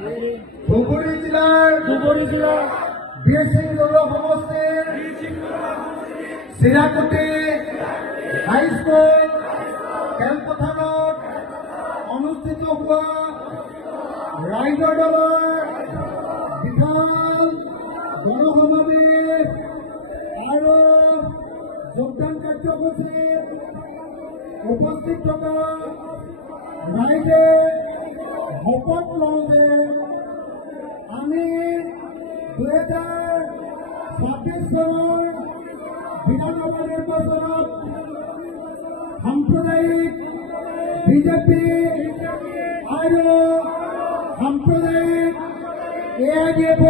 ধুবুৰী জিলাৰ বীৰসিং দৌৰা সমষ্টিৰ চিৰাকুটি হাইস্কুল খেলপথাৰত অনুষ্ঠিত হোৱা ৰাইজৰ দলৰ বিশাল জনসমাৱেশ আৰু যোগদান কাৰ্যসূচীত উপস্থিত থকা ৰাইজে শপত লওঁ যে আমি 2026 চনৰ বিধানসভা নিৰ্বাচনত সাম্প্ৰদায়িক বিজেপি আৰু সাম্প্ৰদায়িক AIDF-ক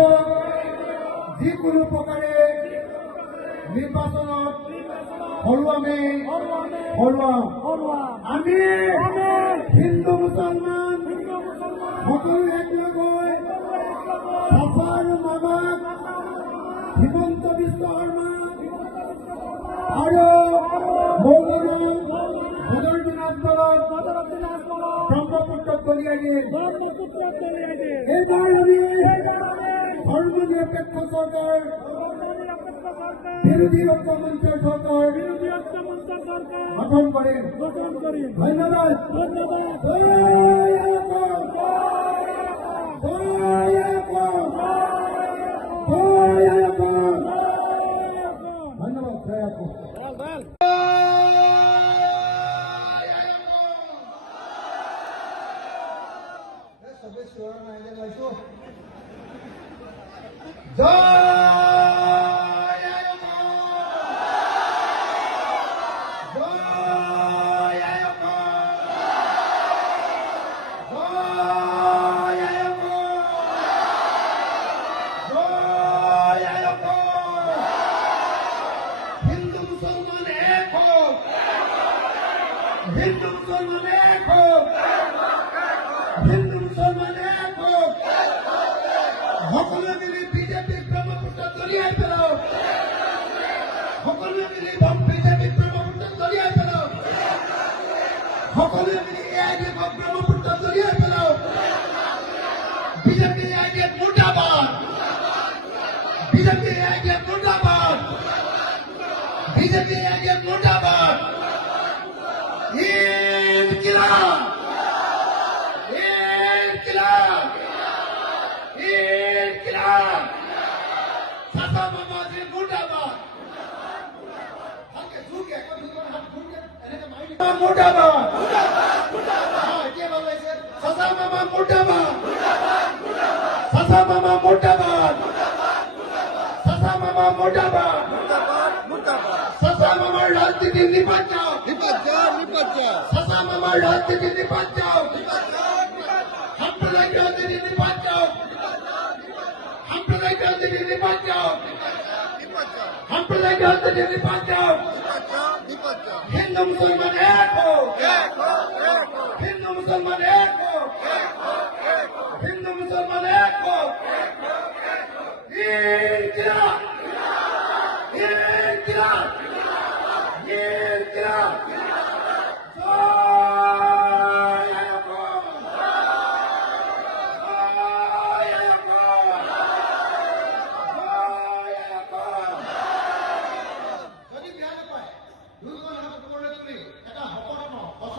যিকোনো প্ৰকাৰে নিৰ্বাচনত হৰুৱাম। আমি হিন্দু মুছলমান সকলো একলগ হৈ চাফা আৰু মামাক হিমন্ত বিশ্ব শৰ্মা আৰু মৌলৰাম বদৰুদ্দিন আজমলক ব্ৰহ্মপুত্ৰত দলিয়াই দিয়ে। এইবাৰ আমি ধৰ্মনিৰপেক্ষ চৰকাৰ, বিৰোধী ঐক্য মঞ্চৰ চৰকাৰ গঠন কৰিম। ধন্যবাদ। हिंदू मुसलमान एक हो, हिंदू मुसलमान एक हो। সকলে মিলি বিজেপি ব্ৰহ্মপুত্ৰ দলিয়াই পেলাও, সকলে মিলি বিজেপি ব্ৰহ্মপুত্ৰ দলিয়াই পেলাও, সকলে মিলি AIDF-ক ব্ৰহ্মপুত্ৰ দলিয়াই পেলাও। বিজেপি AIDF মুৰ্দাবাদ, বিজেপি AIDF মুৰ্দাবাদ, বিজেপি AIDF মুৰ্দাবাদ। ইনকিলাব, ইনকিলাব, ইনকিলাব। চাচা মামাজি মুৰ্দাবাদ। মুৰ্দাবাদ, এতিয়া ভাল লাগিছে। চাচা মামা মুৰ্দাবাদ, চাচা মামা মুৰ্দাবাদ, চাচা মামা মুৰ্দাবাদ। চাচা মামাৰ ৰাজনীতি নিপাত যাওক, চাচা মামাৰ ৰাজনীতি নিপাত যাওক, সাম্প্ৰদায়িক ৰাজনীতি নিপাত যাওক, সাম্প্ৰদায়িক ৰাজনীতি নিপাত যাওক, সাম্প্ৰদায়িক ৰাজনীতি নিপাত যাওক। হিন্দু মুছলমান এক হো, হিন্দু মুছলমান এক হো, হিন্দু মুছলমান এক হো।